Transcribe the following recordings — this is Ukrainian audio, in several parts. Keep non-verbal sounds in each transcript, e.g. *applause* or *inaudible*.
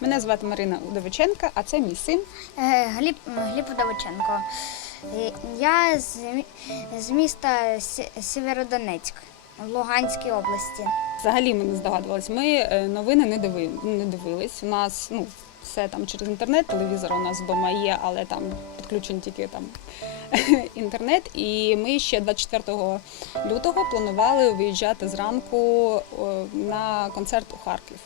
Мене звати Марина Удовиченка, а це мій син. Е, Гліб, Гліб Удовиченко. Е, Я з, з міста Сєвєродонецьк в Луганській області. Взагалі ми не здогадувалися. Ми е, новини не диви, не дивились. У нас ну все там через інтернет, телевізор у нас вдома є, але там підключений тільки там *laughs* інтернет. І ми ще 24 лютого планували виїжджати зранку на концерт у Харків.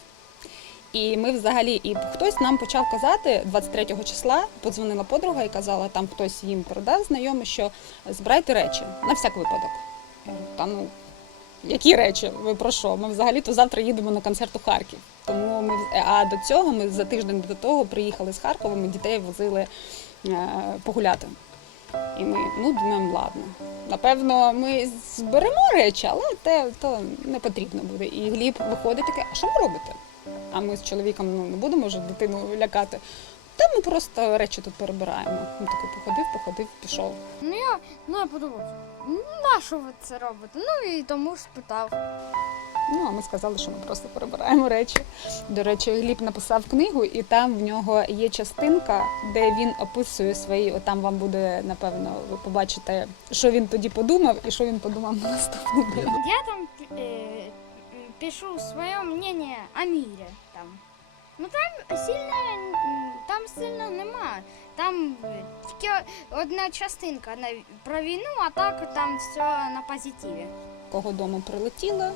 І ми взагалі, і хтось нам почав казати 23 числа, подзвонила подруга і казала, там хтось їм передав знайомий, що збирайте речі на всяк випадок. Та ну які речі? Ви про що? Ми взагалі то завтра їдемо на концерт у Харків. Тому ми а до цього ми за тиждень до того приїхали з Харкова. Ми дітей возили е, погуляти. І ми ну думаємо, ладно. Напевно, ми зберемо речі, але те то не потрібно буде. І Гліб виходить таке, а що ви робите? А ми з чоловіком ну, не будемо вже дитину лякати. Та ми просто речі тут перебираємо. Він такий походив, походив, пішов. Ну я, ну я подумав, ну на що ви це робите? Ну і тому ж спитав. Ну, а ми сказали, що ми просто перебираємо речі. До речі, Гліб написав книгу, і там в нього є частинка, де він описує свої. От там вам буде, напевно, ви побачите, що він тоді подумав і що він подумав на наступний день. Я там е, пишу своє мнение о мире там. Ну там сильно, там сильно нема. Там е, тільки одна частинка про війну, а так там все на позитиві. Кого дому прилетіло.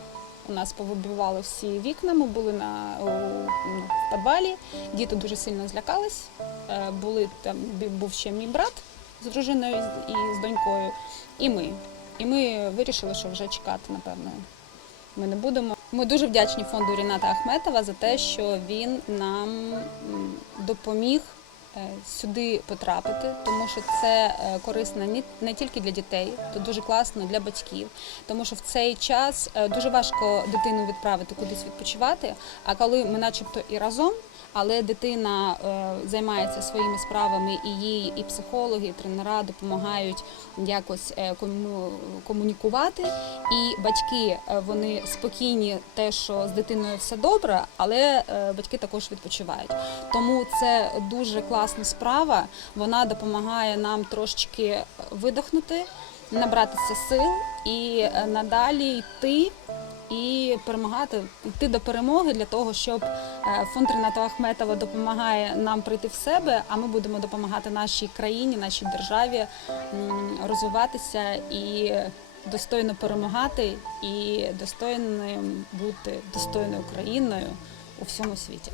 У нас повибивали всі вікна, ми були на, у, ну, в підвалі. Діти дуже сильно злякались. Е, Були, там, був ще мій брат з дружиною і з донькою, і ми. І ми вирішили, що вже чекати, напевно, ми не будемо. Ми дуже вдячні фонду Ріната Ахметова за те, що він нам допоміг е, сюди потрапити, тому що це е, корисно не- тільки для дітей, то дуже класно для батьків, тому що в цей час е, дуже важко дитину відправити кудись відпочивати. А коли ми, начебто, і разом. Але дитина е, займається своїми справами, і їй і психологи, і тренера допомагають якось е, кому- комунікувати. І батьки е, вони спокійні, те, що з дитиною все добре, але батьки також відпочивають. Тому це дуже класна справа. Вона допомагає нам трошечки видихнути, набратися сил і надалі йти. І перемагати, йти до перемоги для того, щоб фонд Рената Ахметова допомагає нам прийти в себе, а ми будемо допомагати нашій країні, нашій державі розвиватися і достойно перемагати, і достойним бути достойною країною у всьому світі.